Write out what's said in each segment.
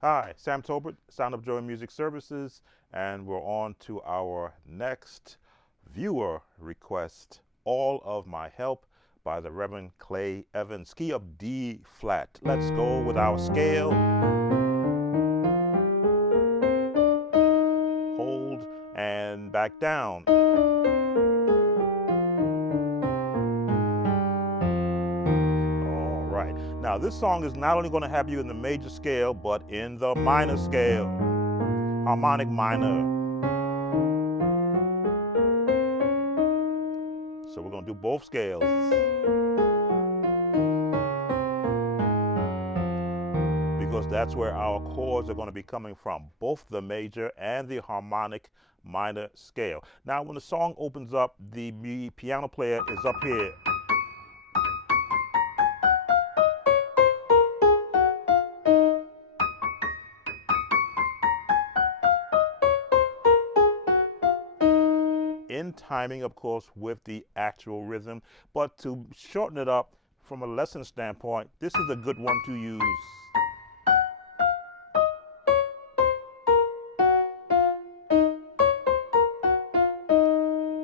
Hi, Sam Tolbert, Sound of Joy Music Services, and we're on to our next viewer request, All of My Help by the Reverend Clay Evans, key of D flat. Let's go with our scale, hold, and back down. All right. Now, this song is not only going to have you in the major scale, but in the minor scale, harmonic minor. So we're going to do both scales because that's where our chords are going to be coming from, both the major and the harmonic minor scale. Now, when the song opens up, the piano player is up here. In timing, of course, with the actual rhythm. But to shorten it up from a lesson standpoint, this is a good one to use.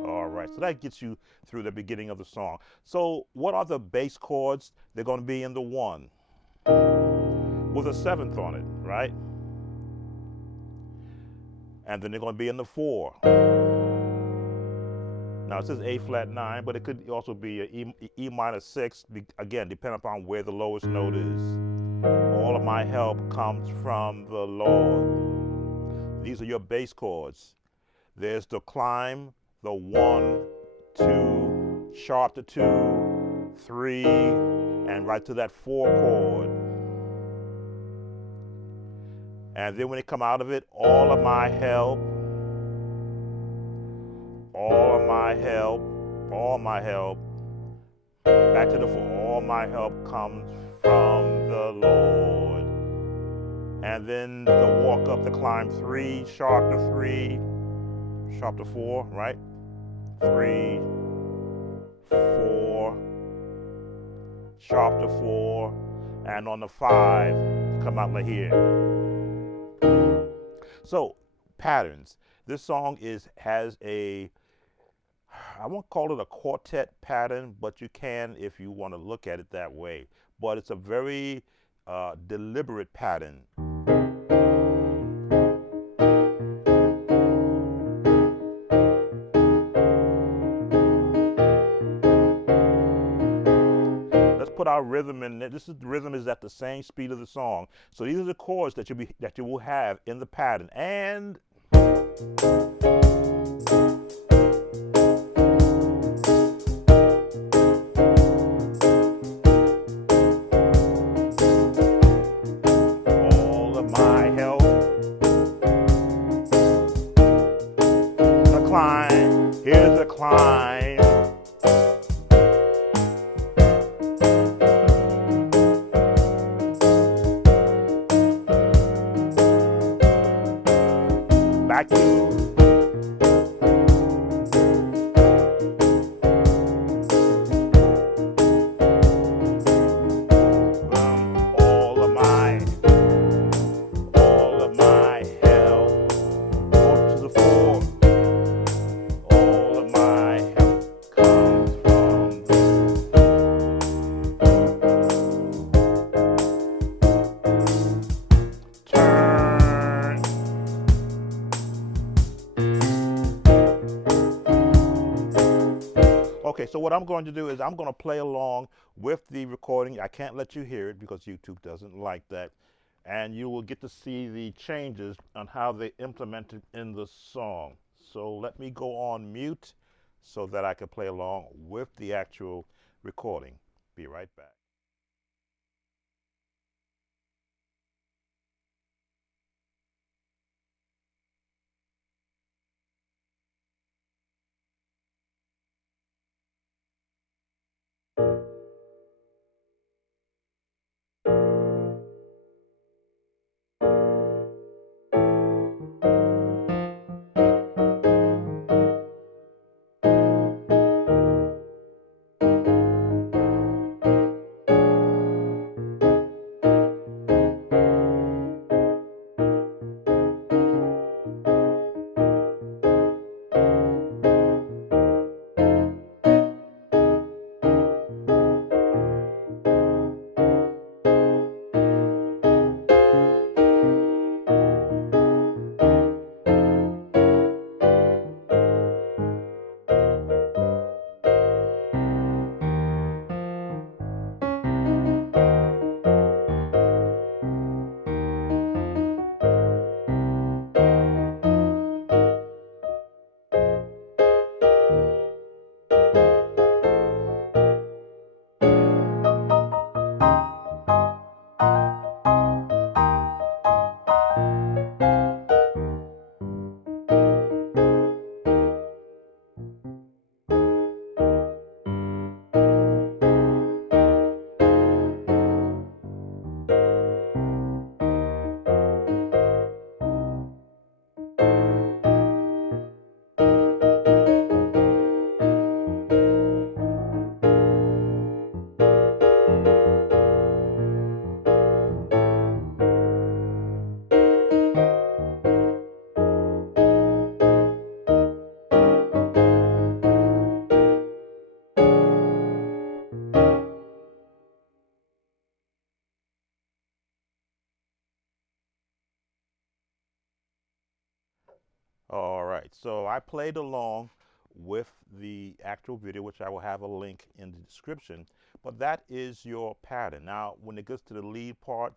All right, so that gets you through the beginning of the song. So what are the bass chords? They're going to be in the 1 with a 7th on it, right? And then they're going to be in the 4. Now it says A flat 9, but it could also be a E minor 6, again, depending upon where the lowest note is. All of my help comes from the Lord. These are your bass chords. There's the climb, the 1, 2, sharp to 2, 3, and right to that 4 chord. And then when they come out of it, all of my help, all of my help, all my help, back to the 4, all my help comes from the Lord. And then the walk up, the climb, 3, sharp to 3, sharp to 4, right? 3, 4, sharp to 4, and on the 5, come out like here. So, patterns. This song has a, I won't call it a quartet pattern, but you can if you want to look at it that way. But it's a very deliberate pattern. Let's put our rhythm in there. The rhythm is at the same speed of the song. So these are the chords that you will have in the pattern. And all of my help, the climb, here's the climb. Back to all of my help, 4 to the 4, all of my help comes from turn. Okay, so what I'm going to do is I'm going to play along with the recording. I can't let you hear it because YouTube doesn't like that. And you will get to see the changes on how they implemented in the song. So let me go on mute so that I can play along with the actual recording. Be right back. All right, so I played along with the actual video, which I will have a link in the description, but that is your pattern. Now, when it gets to the lead part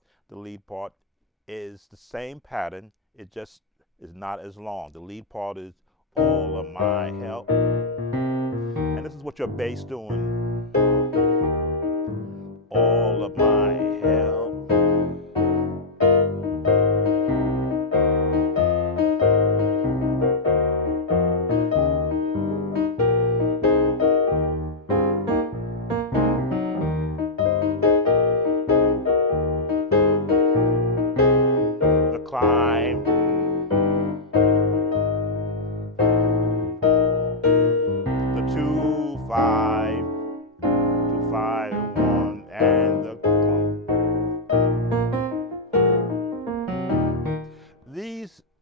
is the same pattern, it just is not as long. The lead part is all of my help, and this is what your bass doing, all of my help. The climb, the 2 5, 2 5 1, and the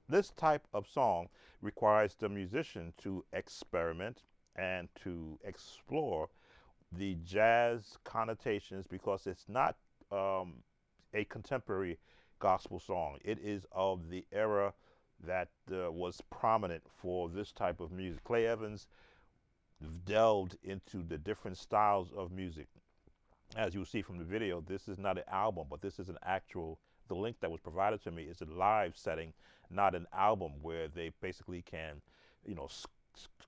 this type of song requires the musician to experiment and to explore the jazz connotations, because it's not a contemporary gospel song. It is of the era that was prominent for this type of music. Clay Evans delved into the different styles of music. As you'll see from the video, this is not an album, but this is an actual, the link that was provided to me is a live setting, not an album where they basically can, you know,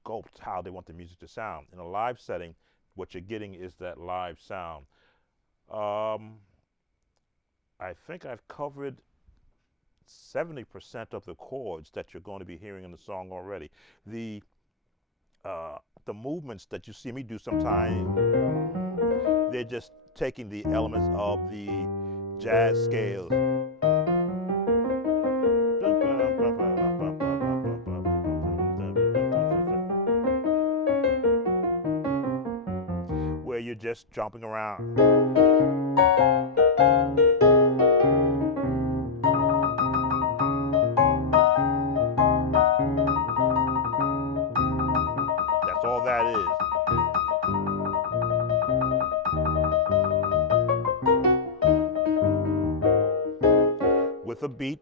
sculpt how they want the music to sound. In a live setting, what you're getting is that live sound. I think I've covered 70% of the chords that you're going to be hearing in the song already. The movements that you see me do sometimes, they're just taking the elements of the jazz scales. Where you're just jumping around. That's all that is. With a beat.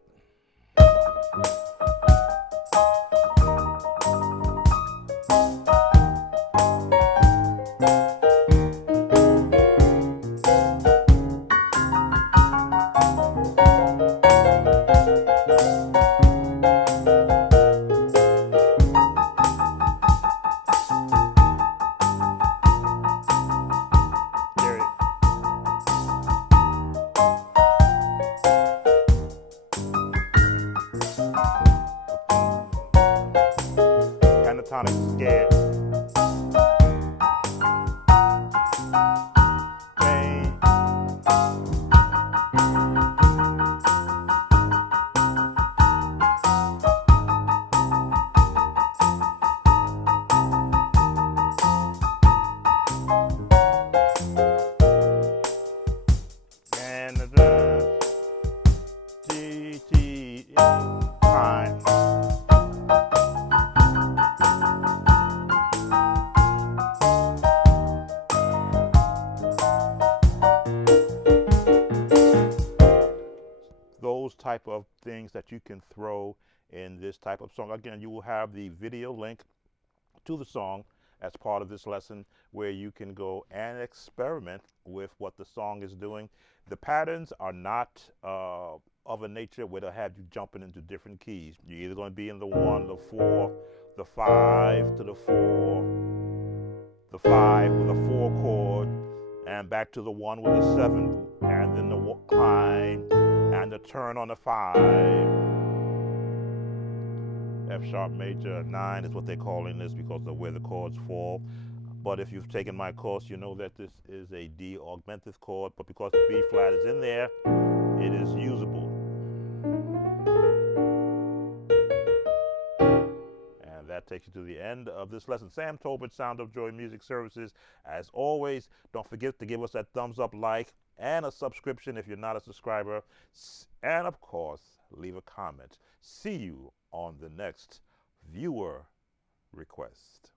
Pentatonic scale. And the G T time. Those type of things that you can throw in this type of song. Again, you will have the video link to the song as part of this lesson, where you can go and experiment with what the song is doing. The patterns are not of a nature where they'll have you jumping into different keys. You're either going to be in the 1, the 4, the 5 to the 4, the 5 with a 4 chord, and back to the 1 with a 7, and then the climb, and the turn on the 5. F sharp major 9 is what they're calling this because of where the chords fall. But if you've taken my course, you know that this is a D augmented chord, but because the B flat is in there, it is usable. And that takes you to the end of this lesson. Sam Tolbert, Sound of Joy Music Services. As always, don't forget to give us that thumbs up, like, and a subscription if you're not a subscriber. And of course, leave a comment. See you on the next viewer request.